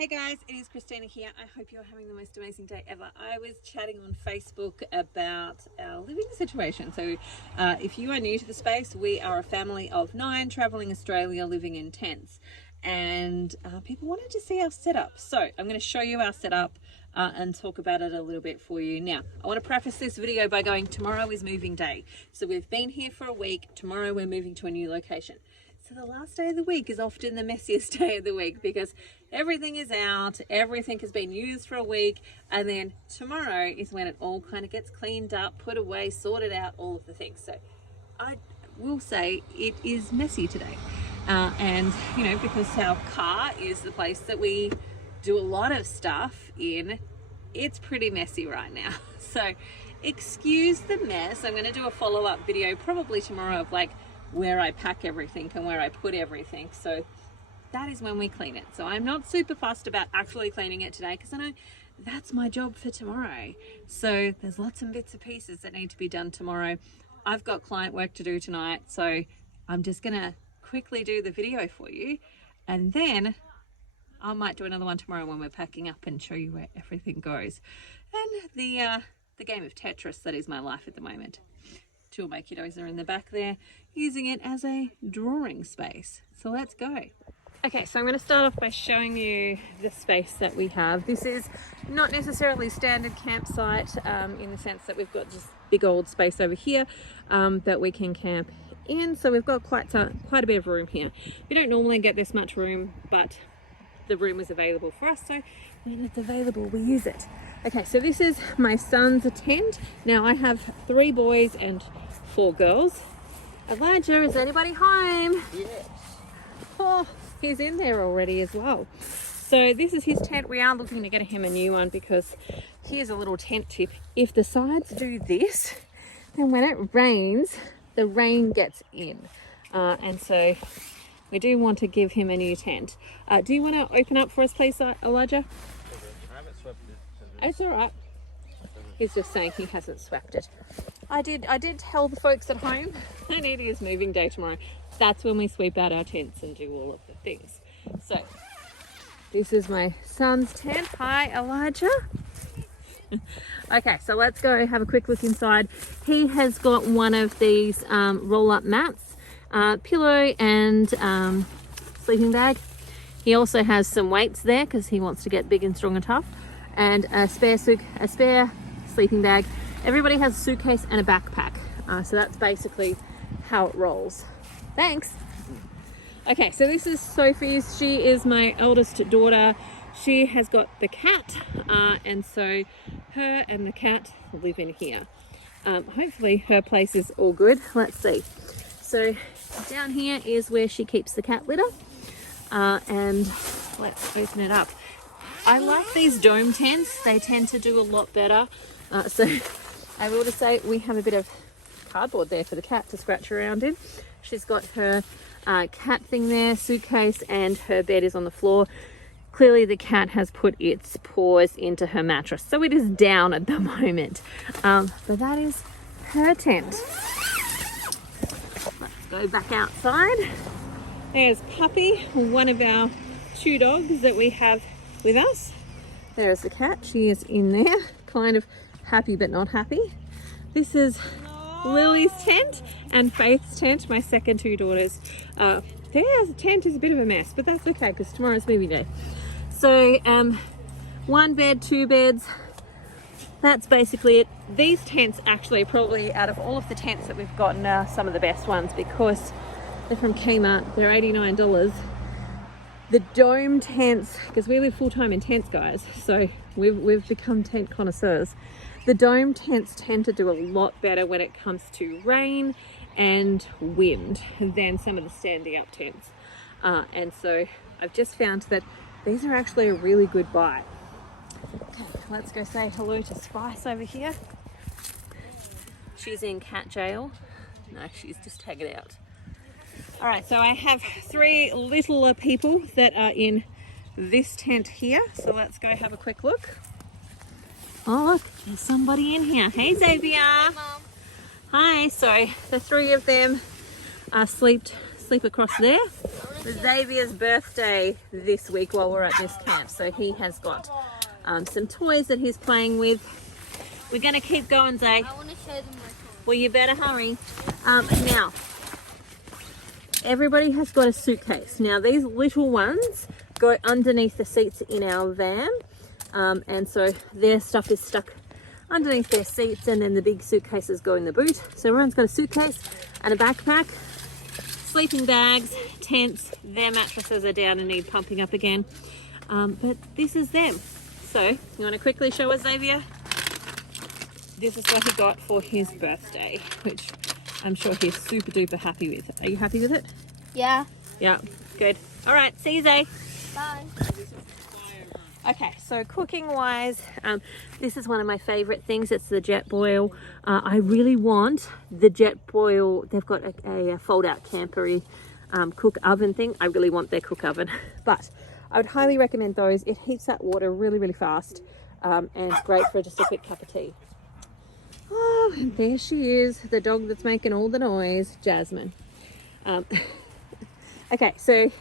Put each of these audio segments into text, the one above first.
Hey guys, it is Christina here. I hope you're having the most amazing day ever. I was chatting on Facebook about our living situation. So if you are new to the space, we are a family of 9 traveling Australia living in tents. And people wanted to see our setup. So I'm going to show you our setup and talk about it a little bit for you. Now, I want to preface this video by going, tomorrow is moving day. So we've been here for a week. Tomorrow we're moving to a new location. So the last day of the week is often the messiest day of the week because everything is out, everything has been used for a week, and then tomorrow is when it all kind of gets cleaned up, put away, sorted out, all of the things. So I will say it is messy today. And, you know, because our car is the place that we do a lot of stuff in, it's pretty messy right now. So excuse the mess. I'm going to do a follow-up video probably tomorrow of like where I pack everything and where I put everything. So that is when we clean it. So I'm not super fussed about actually cleaning it today because I know that's my job for tomorrow. So there's lots of bits and pieces that need to be done tomorrow. I've got client work to do tonight, so I'm just gonna quickly do the video for you, and then I might do another one tomorrow when we're packing up and show you where everything goes. And the game of Tetris that is my life at the moment. 2 of my kiddos are in the back there using it as a drawing space. So let's go. Okay, so I'm going to start off by showing you the space that we have. This is not necessarily standard campsite in the sense that we've got just big old space over here that we can camp in. So we've got quite a bit of room here. We don't normally get this much room, but the room was available for us, so when it's available we use it. Okay, so this is my son's tent. Now I have 3 boys and 4 girls. Elijah, is anybody home? Yes. Oh, he's in there already as well. So this is his tent. We are looking to get him a new one because here's a little tent tip. If the sides do this, then when it rains, the rain gets in. And so we do want to give him a new tent. Do you want to open up for us, please, Elijah? I haven't swept it. It's all right. He's just saying he hasn't swept it. I did tell the folks at home that it is moving day tomorrow. That's when we sweep out our tents and do all of the things. So this is my son's tent. Hi, Elijah. Okay, so let's go have a quick look inside. He has got one of these roll-up mats, pillow and sleeping bag. He also has some weights there because he wants to get big and strong and tough, and a spare sleeping bag. Everybody has a suitcase and a backpack, so that's basically how it rolls. Thanks. Okay, so this is Sophie. She is my eldest daughter. She has got the cat, and so her and the cat live in here. Hopefully her place is all good. Let's see. So down here is where she keeps the cat litter, and let's open it up. I like these dome tents. They tend to do a lot better. So I will just say we have a bit of cardboard there for the cat to scratch around in. She's got her cat thing there, suitcase, and her bed is on the floor. Clearly the cat has put its paws into her mattress, so it is down at the moment. But that is her tent. Let's go back outside. There's Puppy, one of our 2 dogs that we have with us. There's the cat. She is in there, kind of happy but not happy. This is Lily's tent and Faith's tent, my second 2 daughters. Their tent is a bit of a mess, but that's okay because tomorrow's movie day. So 1 bed, 2 beds, that's basically it. These tents actually probably out of all of the tents that we've gotten are some of the best ones because they're from Kmart. They're $89. The dome tents, because we live full-time in tents, guys, so we've become tent connoisseurs. The dome tents tend to do a lot better when it comes to rain and wind than some of the standing up tents. And so I've just found that these are actually a really good buy. Okay, let's go say hello to Spice over here. She's in cat jail. No, she's just hanging out. All right, so I have 3 littler people that are in this tent here. So let's go have a quick look. Oh, look, there's somebody in here. Hey, Xavier. Hi, Mom. Hi. So the 3 of them sleep sleep across there. It's Xavier's birthday this week while we're at this camp, so he has got some toys that he's playing with. We're going to keep going, Zay. I want to show them my toys. Well, you better hurry. Now, everybody has got a suitcase. Now, these little ones go underneath the seats in our van, and so their stuff is stuck underneath their seats, and then the big suitcases go in the boot. So everyone's got a suitcase and a backpack, sleeping bags, tents. Their mattresses are down and need pumping up again, but this is them. So you want to quickly show us, Xavier? This is what he got for his birthday, which I'm sure he's super duper happy with. Are you happy with it? Yeah. Yeah, good. All right, see you, Zay. Bye. Okay, so cooking wise, this is one of my favorite things. It's the jet boil. I really want the jet boil. They've got a fold out campery cook oven thing. I really want their cook oven, but I would highly recommend those. It heats that water really, really fast, and it's great for just a quick cup of tea. Oh, and there she is, the dog that's making all the noise, Jasmine. Okay, so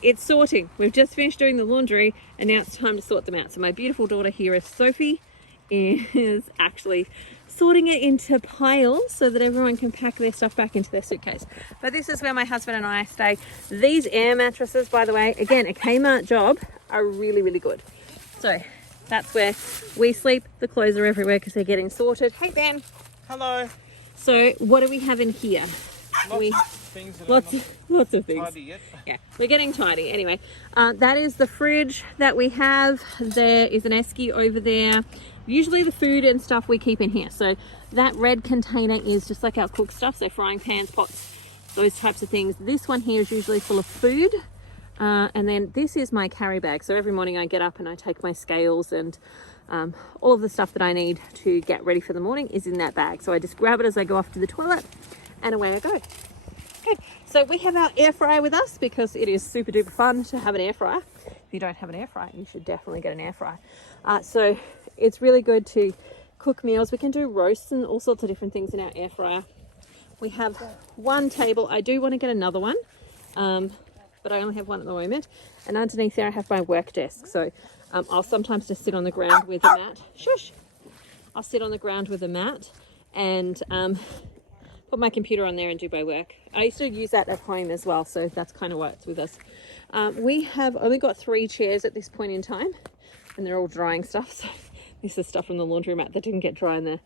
it's sorting. We've just finished doing the laundry and now it's time to sort them out. So my beautiful daughter here is Sophie, is actually sorting it into piles so that everyone can pack their stuff back into their suitcase. But this is where my husband and I stay. These air mattresses, by the way, again, a Kmart job, are really, really good. So that's where we sleep. The clothes are everywhere because they're getting sorted. Hey, Ben. Hello. So what do we have in here? Lots of things. Tidy yet. Yeah, we're getting tidy. Anyway, that is the fridge that we have. There is an esky over there. Usually the food and stuff we keep in here. So that red container is just like our cook stuff. So frying pans, pots, those types of things. This one here is usually full of food. And then this is my carry bag. So every morning I get up and I take my scales and all of the stuff that I need to get ready for the morning is in that bag. So I just grab it as I go off to the toilet and away I go. Good. So we have our air fryer with us because it is super duper fun to have an air fryer. If you don't have an air fryer, you should definitely get an air fryer. So it's really good to cook meals. We can do roasts and all sorts of different things in our air fryer. We have one table. I do want to get another one, but I only have one at the moment. And underneath there I have my work desk. So I'll sometimes just sit on the ground with a mat. Shush! I'll sit on the ground with a mat and put my computer on there and do my work. I used to use that at home as well, so that's kind of why it's with us. We have only got 3 chairs at this point in time, and they're all drying stuff. So this is stuff from the laundry mat that didn't get dry in the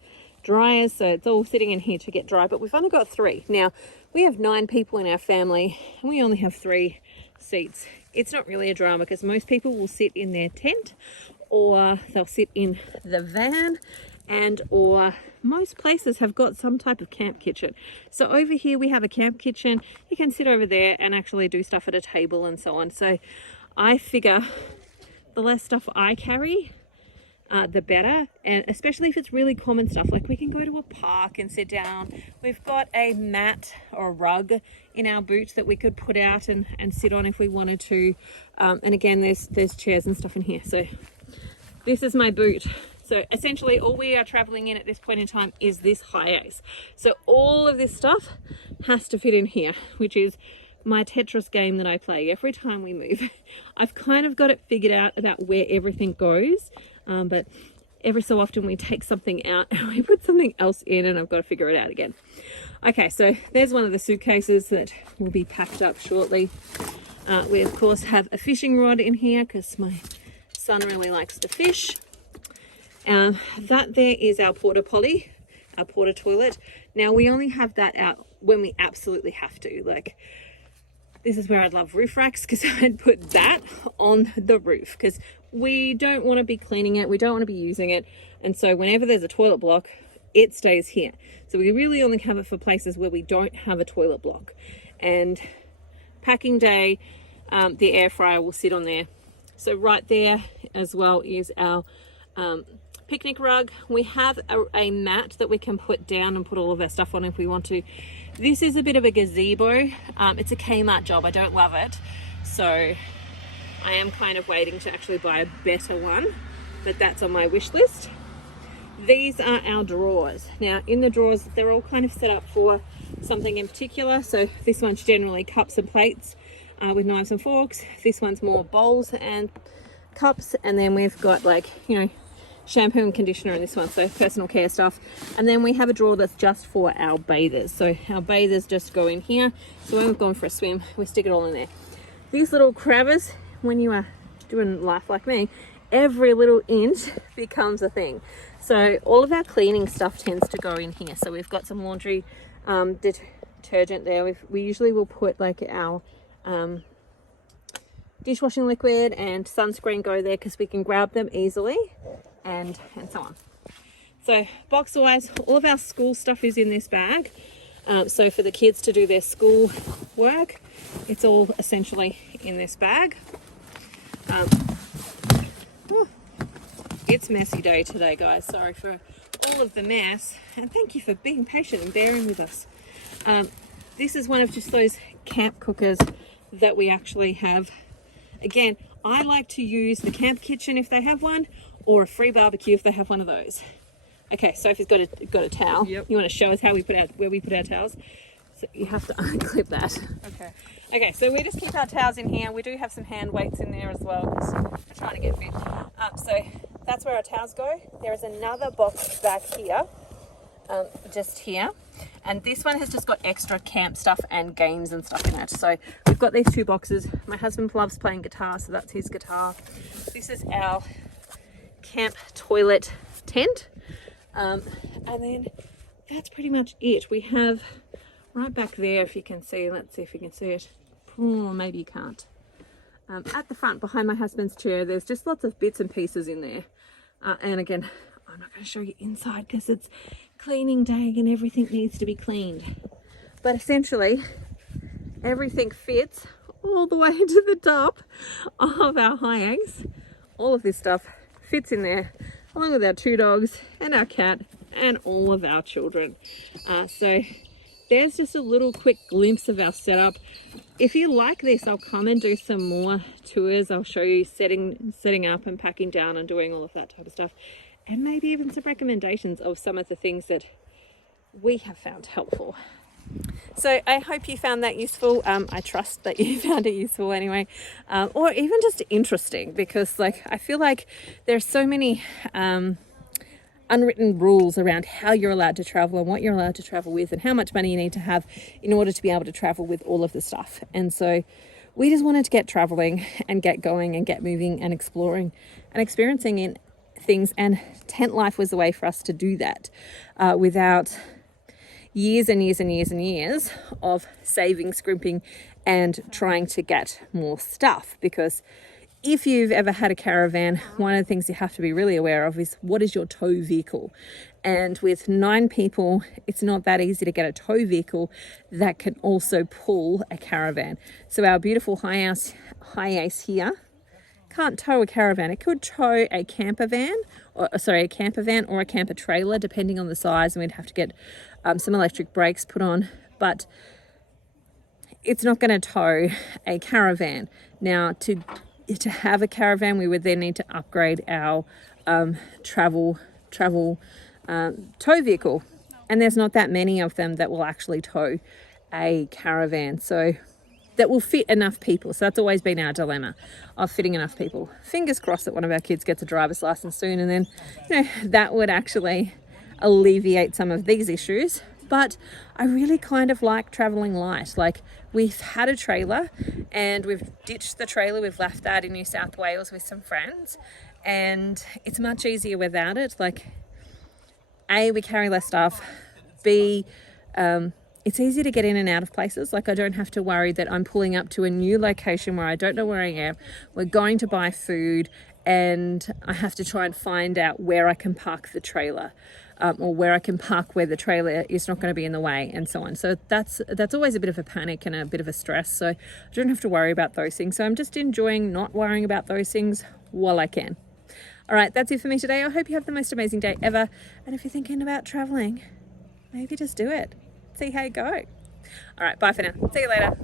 dryers, so it's all sitting in here to get dry, but we've only got 3. Now, we have 9 people in our family, and we only have 3 seats. It's not really a drama because most people will sit in their tent or they'll sit in the van, and or most places have got some type of camp kitchen. So over here we have a camp kitchen. You can sit over there and actually do stuff at a table and so on. So I figure the less stuff I carry, the better, and especially if it's really common stuff, like we can go to a park and sit down. We've got a mat or a rug in our boot that we could put out and sit on if we wanted to, and again there's chairs and stuff in here. So this is my boot. So essentially all we are traveling in at this point in time is this Hi-Ace. So all of this stuff has to fit in here, which is my Tetris game that I play every time we move. I've kind of got it figured out about where everything goes, but every so often we take something out and we put something else in, and I've got to figure it out again. Okay, so there's one of the suitcases that will be packed up shortly. We of course have a fishing rod in here because my son really likes to fish. That there is our porta potty, our porta toilet. Now we only have that out when we absolutely have to. Like, this is where I'd love roof racks, because I'd put that on the roof because we don't want to be cleaning it, we don't want to be using it, and so whenever there's a toilet block, it stays here. So we really only have it for places where we don't have a toilet block. And packing day, the air fryer will sit on there. So right there as well is our picnic rug. We have a mat that we can put down and put all of our stuff on if we want to. This is a bit of a gazebo. It's a Kmart job. I don't love it, so I am kind of waiting to actually buy a better one, but that's on my wish list. These are our drawers. Now in the drawers, they're all kind of set up for something in particular. So this one's generally cups and plates with knives and forks. This one's more bowls and cups, and then we've got, like, you know, shampoo and conditioner in this one, so personal care stuff. And then we have a drawer that's just for our bathers, so our bathers just go in here. So when we've gone for a swim, we stick it all in there. These little cravers, when you are doing life like me, every little inch becomes a thing. So all of our cleaning stuff tends to go in here. So we've got some laundry detergent there. We usually will put, like, our dishwashing liquid and sunscreen go there because we can grab them easily, and so on. So box wise, all of our school stuff is in this bag. So for the kids to do their school work, it's all essentially in this bag. It's messy day today, guys. Sorry for all of the mess, and thank you for being patient and bearing with us. This is one of just those camp cookers that we actually have. Again, I like to use the camp kitchen if they have one, or a free barbecue if they have one of those. Okay, Sophie's got a towel. Yep. You want to show us how we put where we put our towels? So you have to unclip that. Okay, so we just keep our towels in here. We do have some hand weights in there as well, because we're trying to get fit. So that's where our towels go. There is another box back here, just here. And this one has just got extra camp stuff and games and stuff in it. So we've got these two boxes. My husband loves playing guitar, so that's his guitar. This is our camp toilet tent. And then that's pretty much it. We have right back there, if you can see, let's see if you can see it. Oh, maybe you can't. At the front behind my husband's chair, there's just lots of bits and pieces in there. And again, I'm not going to show you inside because it's cleaning day and everything needs to be cleaned. But essentially, everything fits all the way to the top of our kayaks. All of this stuff fits in there, along with our two dogs and our cat and all of our children. So there's just a little quick glimpse of our setup. If you like this, I'll come and do some more tours. I'll show you setting up and packing down and doing all of that type of stuff. And maybe even some recommendations of some of the things that we have found helpful. So I hope you found that useful. I trust that you found it useful anyway, or even just interesting, because, like, I feel like there's so many unwritten rules around how you're allowed to travel and what you're allowed to travel with and how much money you need to have in order to be able to travel with all of the stuff. And so we just wanted to get traveling and get going and get moving and exploring and experiencing in things, and tent life was a way for us to do that without years and years and years and years of saving, scrimping, and trying to get more stuff. Because if you've ever had a caravan, one of the things you have to be really aware of is, what is your tow vehicle? And with 9 people, it's not that easy to get a tow vehicle that can also pull a caravan. So our beautiful high ace here can't tow a caravan. It could tow a camper van, or a camper trailer, depending on the size, and we'd have to get some electric brakes put on, but it's not going to tow a caravan. Now, to have a caravan, we would then need to upgrade our travel tow vehicle, and there's not that many of them that will actually tow a caravan, so that will fit enough people. So that's always been our dilemma, of fitting enough people. Fingers crossed that one of our kids gets a driver's license soon, and then, you know, that would actually alleviate some of these issues. But I really kind of like traveling light. Like, we've had a trailer and we've ditched the trailer. We've left that in New South Wales with some friends, and it's much easier without it. Like, A, we carry less stuff. B, it's easy to get in and out of places. Like, I don't have to worry that I'm pulling up to a new location where I don't know where I am. We're going to buy food and I have to try and find out where I can park the trailer, or where I can park where the trailer is not going to be in the way, and so on. So that's always a bit of a panic and a bit of a stress. So I don't have to worry about those things. So I'm just enjoying not worrying about those things while I can. All right, that's it for me today. I hope you have the most amazing day ever. And if you're thinking about traveling, maybe just do it. See how you go. All right, bye for now. See you later.